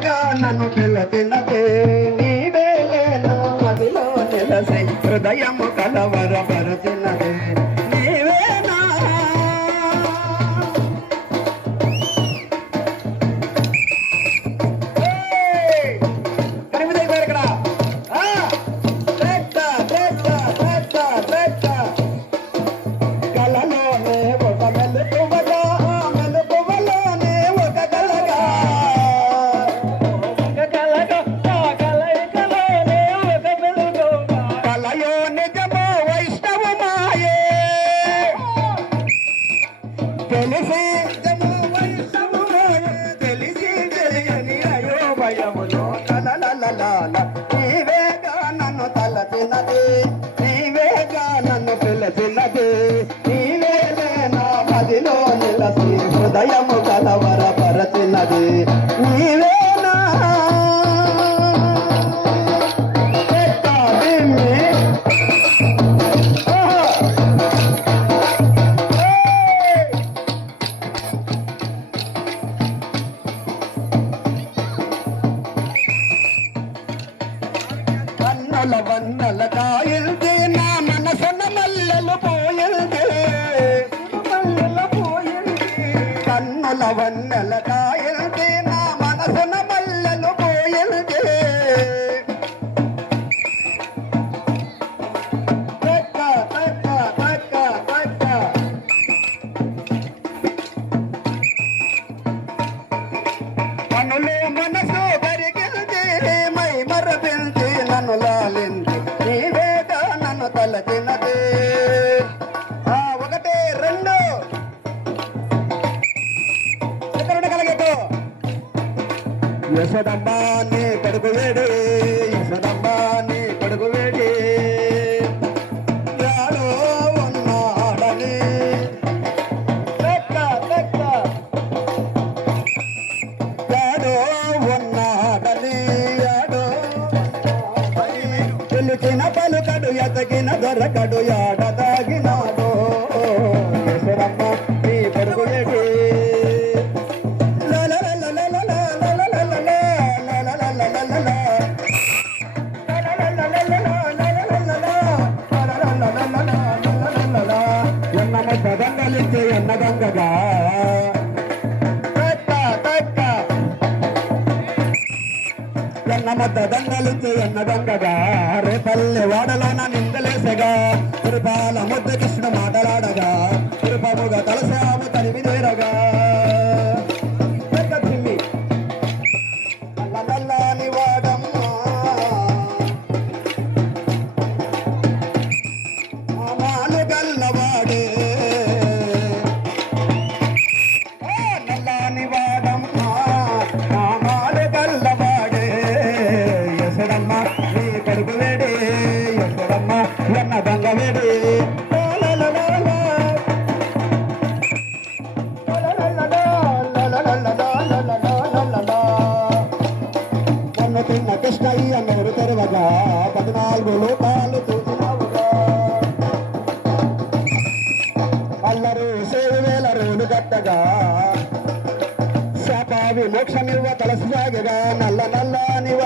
నీవేగా నన్ను పిలచినదే నీవేలేను అయోమయములో లలలలలాల. నీవేగా నన్ను తలచినది నీవేగా నన్ను పిలచినది నీవేలే నా మదిలో నిలసి హృదయము కలవరపరచినది కన్నుల వన్నల కాయల్ది నా మనసున మల్లెలు పోయల్ది. మల్లెలు పోయల్ది. కన్నుల వన్నెల కాయల్ది. యశోదమ్మ నీ వేడి. యశోదమ్మ నీ వేడి. యాడో ఉన్నాడని. లెక్క లెక్క. యాడో ఉన్నాడని యాడో. పిలిచిన పలుకడు ఎతగిన దొరకడు. దంగలించే ఎన్న గంగగా ఎన్న మద్ద గంగగా రేపల్లె వాడలోన నిందలేసగా. తిరుపాల ముద్ద కృష్ణ మాటలాడగా. తిరుపముగా తలసాము తనివి నేరగా తిన్న కృష్ణయ్య తెరవగా పద్నాలుగు లోకాలు అల్లరు సేడు వేల రోలు కట్టగా శాప విమోక్షమివ్వ తలసి సాగగా నల్ల నివ